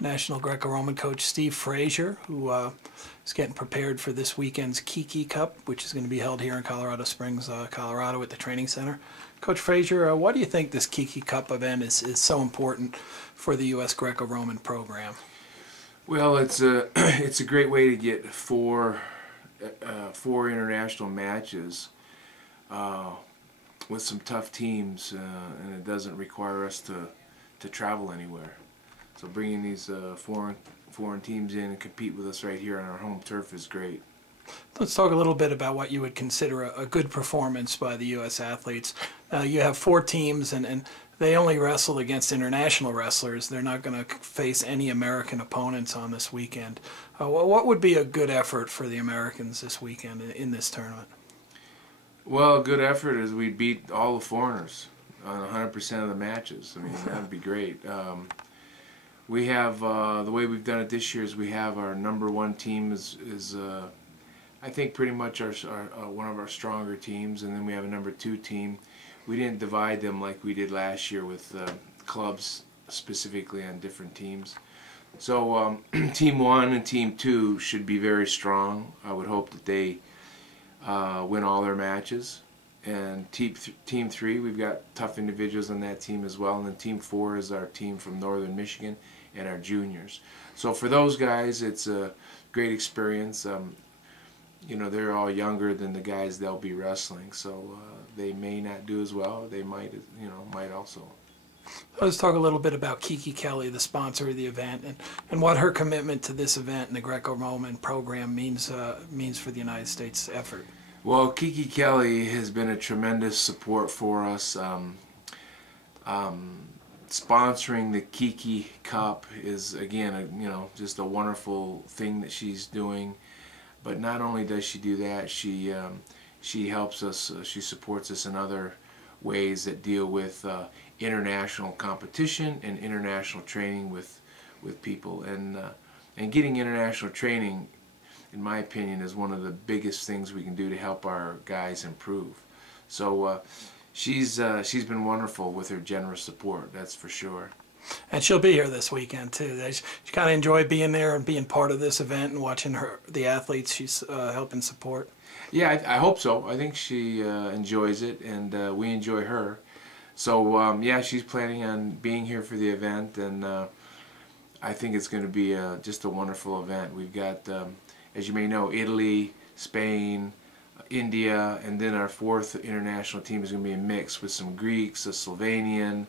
National Greco-Roman coach Steve Fraser, who is getting prepared for this weekend's Kiki Cup, which is going to be held here in Colorado Springs, Colorado at the training center. Coach Fraser, why do you think this Kiki Cup event is so important for the U.S. Greco-Roman program? Well, it's a it's a great way to get four international matches with some tough teams, and it doesn't require us to travel anywhere. So bringing these foreign teams in and compete with us right here on our home turf is great. Let's talk a little bit about what you would consider a good performance by the U.S. athletes. You have four teams, and they only wrestle against international wrestlers. They're not going to face any American opponents on this weekend. What would be a good effort for the Americans this weekend in this tournament? Well, a good effort is we beat all the foreigners on 100% of the matches. I mean, that would be great. We have, the way we've done it this year is we have our #1 team is I think pretty much our one of our stronger teams, and then we have a #2 team. We didn't divide them like we did last year with clubs specifically on different teams. So Team 1 and Team 2 should be very strong. I would hope that they win all their matches. And Team 3, we've got tough individuals on that team as well. And then Team 4 is our team from Northern Michigan and our juniors. So for those guys, it's a great experience. You know, they're all younger than the guys they'll be wrestling, so they may not do as well. They might, you know, might also. Let's talk a little bit about Kiki Kelly, the sponsor of the event, and what her commitment to this event and the Greco-Roman program means for the United States effort. Well, Kiki Kelly has been a tremendous support for us. Sponsoring the Kiki Cup is, again, you know, just a wonderful thing that she's doing. But not only does she do that, she helps us, she supports us in other ways that deal with international competition and international training with people. And getting international training, in my opinion, is one of the biggest things we can do to help our guys improve. So she's been wonderful with her generous support, that's for sure. And she'll be here this weekend too. She kind of enjoyed being there and being part of this event and watching the athletes she's helping support. Yeah, I hope so. I think she enjoys it, and we enjoy her. So yeah, she's planning on being here for the event, and I think it's going to be just a wonderful event. We've got, as you may know, Italy, Spain, India, and then our 4th international team is going to be a mix with some Greeks, a Slovenian,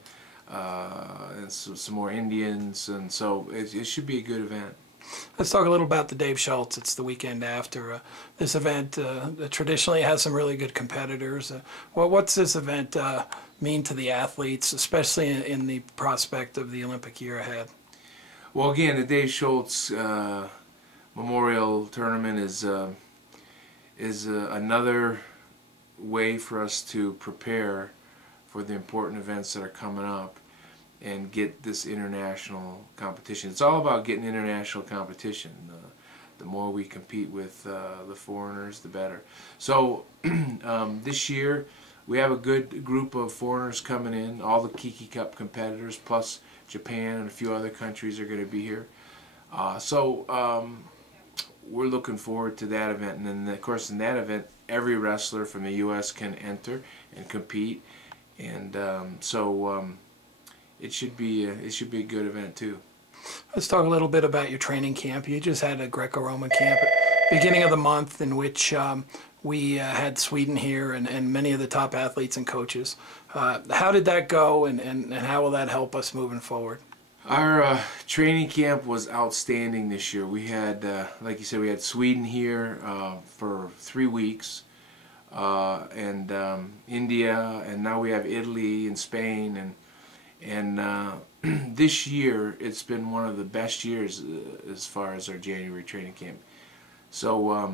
and some more Indians, and so it should be a good event. Let's talk a little about the Dave Schultz. It's the weekend after. This event traditionally has some really good competitors. What's this event mean to the athletes, especially in the prospect of the Olympic year ahead? Well, again, the Dave Schultz Memorial Tournament is another way for us to prepare for the important events that are coming up and get this international competition. It's all about getting international competition. The more we compete with the foreigners, the better. So this year we have a good group of foreigners coming in. All the Kiki Cup competitors, plus Japan and a few other countries, are going to be here. We're looking forward to that event. And then, of course, in that event, every wrestler from the U.S. can enter and compete. And it should be a good event too. Let's talk a little bit about your training camp. You just had a Greco-Roman camp at the beginning of the month in which we had Sweden here and many of the top athletes and coaches. How did that go, and how will that help us moving forward? Our training camp was outstanding this year. We had, like you said, we had Sweden here for 3 weeks. And India, and now we have Italy and Spain, and this year it's been one of the best years as far as our January training camp. So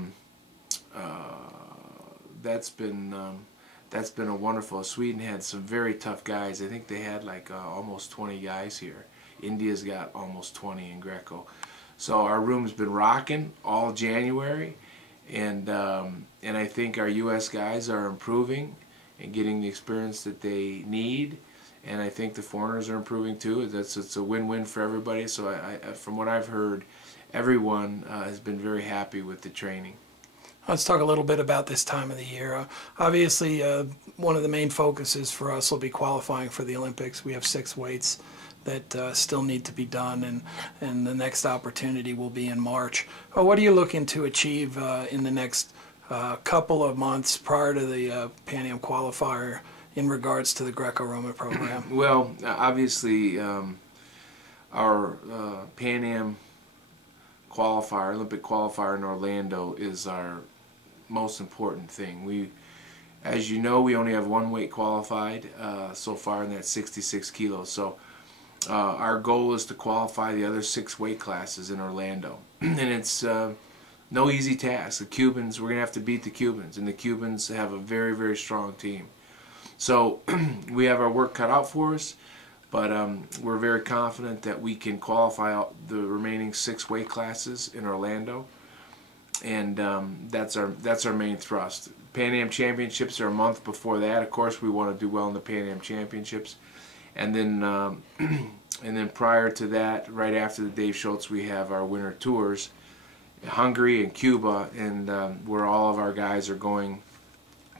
that's been a wonderful. Sweden had some very tough guys. I think they had like almost 20 guys here. India's got almost 20 in Greco. So our room's been rocking all January. And I think our U.S. guys are improving and getting the experience that they need. and I think the foreigners are improving too. It's a win-win for everybody. So from what I've heard, everyone has been very happy with the training. Let's talk a little bit about this time of the year. Obviously, one of the main focuses for us will be qualifying for the Olympics. We have 6 weights that still need to be done, and the next opportunity will be in March. What are you looking to achieve in the next couple of months prior to the Pan Am qualifier in regards to the Greco-Roman program? Well, obviously, our Pan Am qualifier, Olympic qualifier in Orlando is our most important thing. As you know, we only have 1 weight qualified so far, in that 66 kilos. So our goal is to qualify the other 6 weight classes in Orlando, and it's no easy task. The Cubans, we're going to have to beat the Cubans, and the Cubans have a very, very strong team. So we have our work cut out for us, but we're very confident that we can qualify out the remaining 6 weight classes in Orlando, and that's our main thrust. Pan Am Championships are a month before that. Of course, we want to do well in the Pan Am Championships, and then prior to that, right after the Dave Schultz, we have our winter tours, Hungary and Cuba, and where all of our guys are going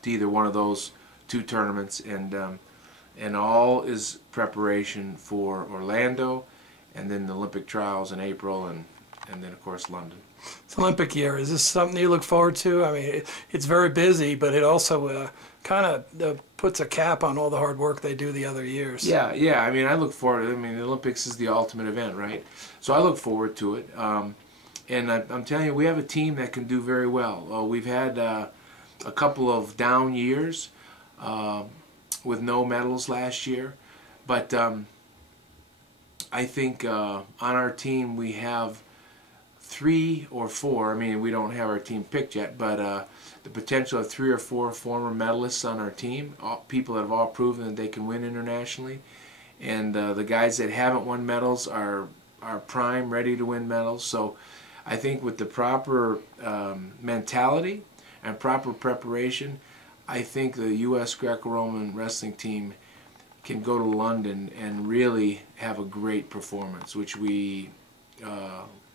to either one of those 2 tournaments, and all is preparation for Orlando, and then the Olympic trials in April, and then of course London. It's Olympic year. Is this something you look forward to? I mean, it's very busy, but it also kind of puts a cap on all the hard work they do the other years. Yeah. I mean, I look forward to it. I mean, the Olympics is the ultimate event, right? So I look forward to it. And I'm telling you, we have a team that can do very well. We've had a couple of down years with no medals last year, but I think on our team we have 3 or 4. I mean, we don't have our team picked yet, but the potential of 3 or 4 former medalists on our team, people that have all proven that they can win internationally, and the guys that haven't won medals are prime, ready to win medals. So I think with the proper mentality and proper preparation, I think the U.S. Greco-Roman wrestling team can go to London and really have a great performance, which we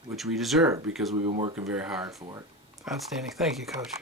deserve because we've been working very hard for it. Outstanding. Thank you, Coach.